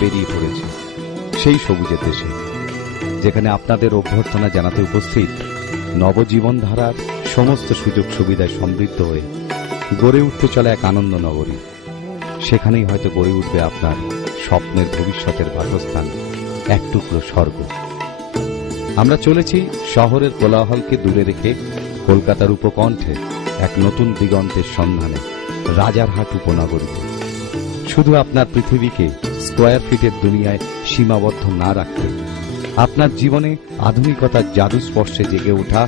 বেরিয়ে পড়েছি সেই সবুজের দেশে, যেখানে আপনাদের অভ্যর্থনা জানাতে উপস্থিত নবজীবনধারার সমস্ত সুযোগ সুবিধায় সমৃদ্ধ হয়ে গড়ে উঠতে চলে এক আনন্দ নগরী। সেখানেই হয়তো গড়ে উঠবে আপনার স্বপ্নের ভবিষ্যতের বাসস্থান, এক টুকরো স্বর্গ। আমরা চলেছি শহরের কোলাহলকে দূরে রেখে কলকাতার উপকণ্ঠে এক নতুন দিগন্তের সন্ধানে রাজারহাট উপনগরীতে। শুধু আপনার পৃথিবীকে স্কোয়ার ফিটের দুনিয়ায় সীমাবদ্ধ না রাখতে, আপনার জীবনে আধুনিকতার জাদু স্পর্শে জেগে ওঠা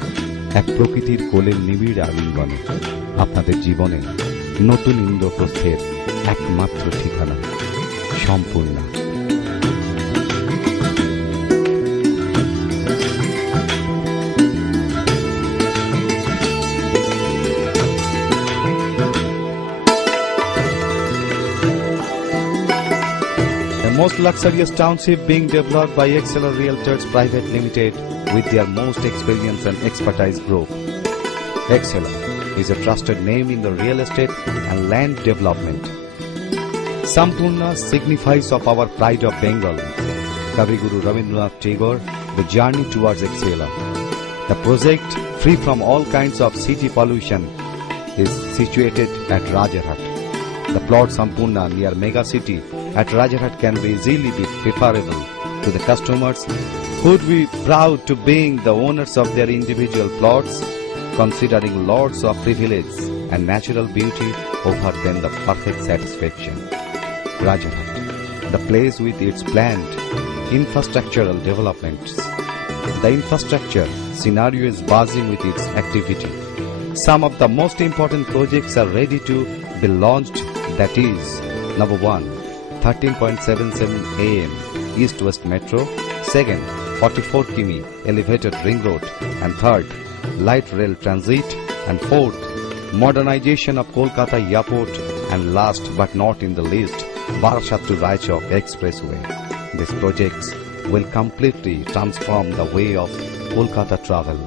এক প্রকৃতির কোলের নিবিড় আলিঙ্গনে আপনাদের জীবনে নতুন ইন্দ্রপ্রস্থের একমাত্র ঠিকানা Sampurna. Most luxurious township being developed by Excellent Realtors Private Limited with their most experience and expertise group. Excellent is a trusted name in the real estate and land development. Sampurna signifies of our pride of Bengal. Kavi Guru Rabindranath Tagore, the journey towards excellence. The project, free from all kinds of city pollution, is situated at Rajarhat. The plot Sampurna near mega city at Rajarhat can be easily be preferable to the customers who would be proud to being the owners of their individual plots, considering lots of privilege and natural beauty over than the perfect satisfaction. Rajarhat, the place with its planned infrastructural developments. The infrastructure scenario is buzzing with its activity. Some of the most important projects are ready to be launched, that is, number 1, 13.77 AM East-West Metro, second, 44 km elevated ring road, and third, light rail transit, and fourth, modernization of Kolkata airport, and last but not in the least, Barashat to Raichok expressway. These projects will completely transform the way of Kolkata travel.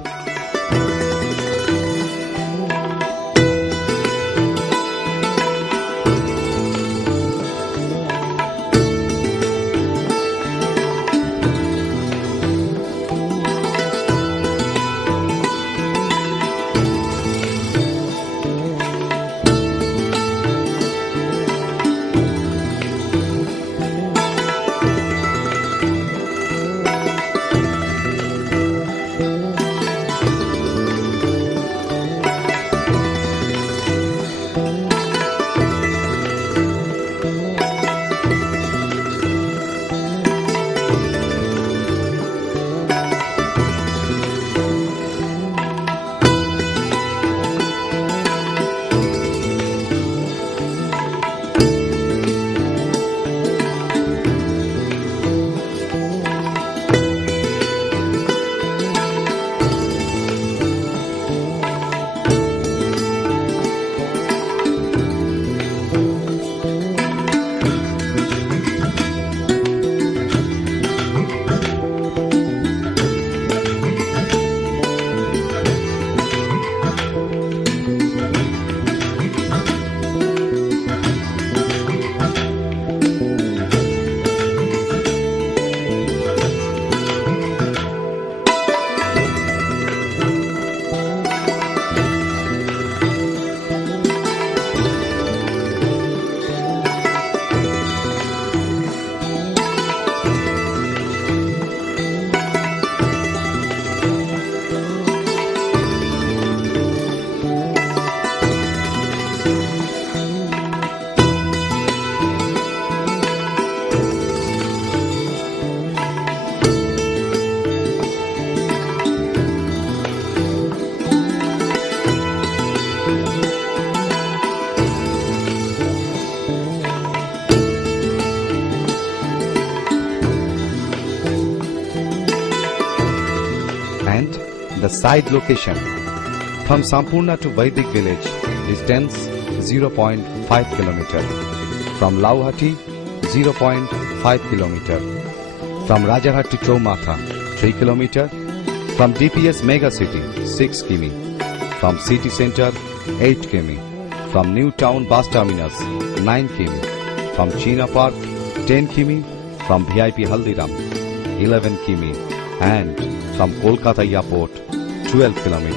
The side location from Sampurna to Vaidik village, distance 0.5 km. From Lauhati, 0.5 km. From Rajarhat to Chowmatha, 3 km. From DPS Mega City, 6 km. From City Center, 8 km. From New Town Bus Terminus, 9 km. From China Park, 10 km. from VIP Haldiram, 11 Kimi, and from Kolkata Airport, 12 km.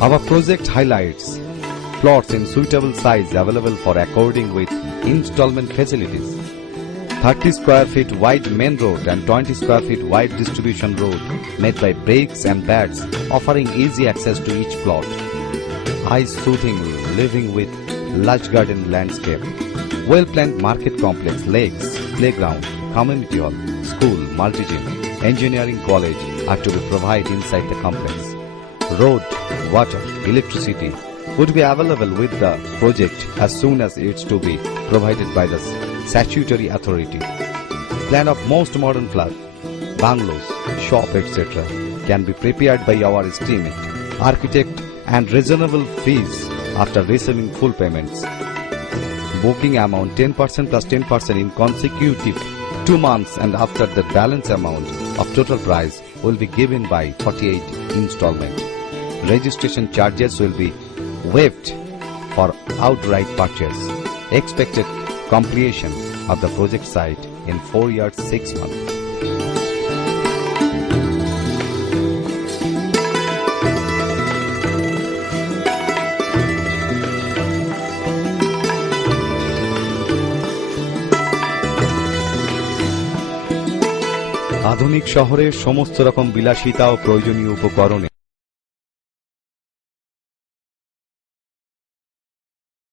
Our project highlights plots in suitable size available for according with installment facilities. 30 square feet wide main road and 20 square feet wide distribution road made by bricks and beds, offering easy access to each plot. Eye-soothing living with lush garden landscape. Well-planned market complex, lakes, playground, community hall, school, multi-gym, engineering college are to be provided inside the complex. Road, water, electricity would be available with the project as soon as it's to be provided by the statutory authority. Plan of most modern flat, bungalows, shop, etc. can be prepared by our estimate, architect and reasonable fees after receiving full payments. Booking amount 10% plus 10% in consecutive 2 months, and after the balance amount of total price will be given by 48 installment. Registration charges will be waived for outright purchase. Expected completion of the project site in 4 years 6 months. আধুনিক শহরের সমস্ত রকম বিলাসিতা ও প্রয়োজনীয় উপকরণে